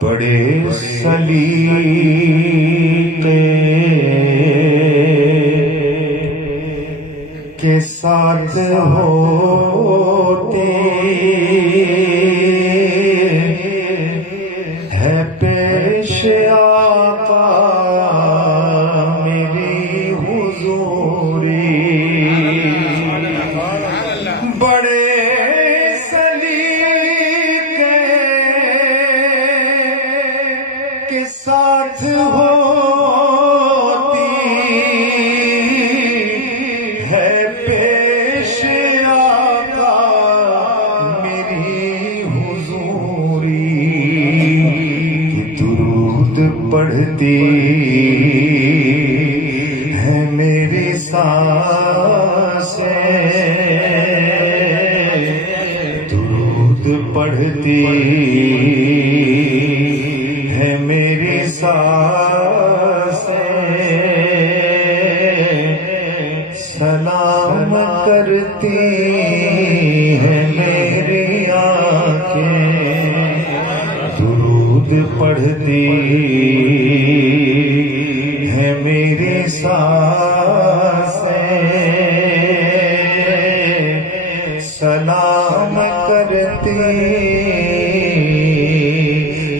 बड़े सलीके के साथ होते है पेश आका मेरी हुजूरी। बड़े सलीके के साथ होती है पेश आका मेरी हुजूरी। दुरूद पढ़ती है मेरी सांसें, दुरूद पढ़ती है मेरी सांसें, सलाम करती है मेरी आँखें, दुरूद पढ़ती है मेरी सांसें, सलाम करती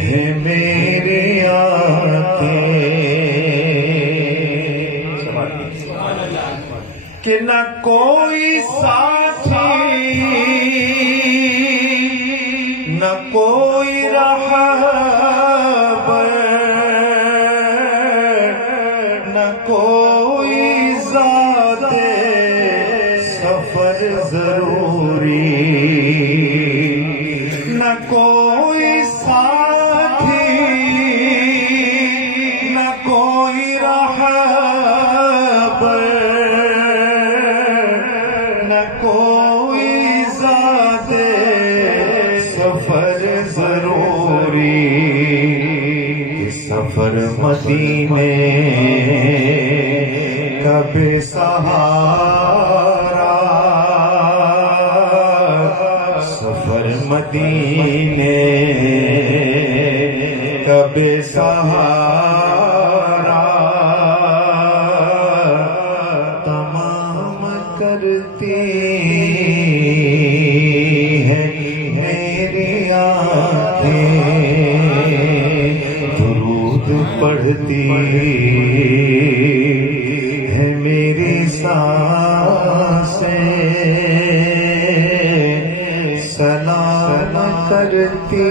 है मेरी आँखें। कि न कोई साथी न कोई रहबर न कोई ज़ाते सफर जरूरी। न कोई साथी न कोई रहबर न कोई ज़ाते सफर जरूरी। सफर मदीने का बेसहारा, सफर मदीने का बेसहारा, तमाम करती है मेरी आँखें, दुरूद पढ़ती है मेरी सांसें, सलाम करती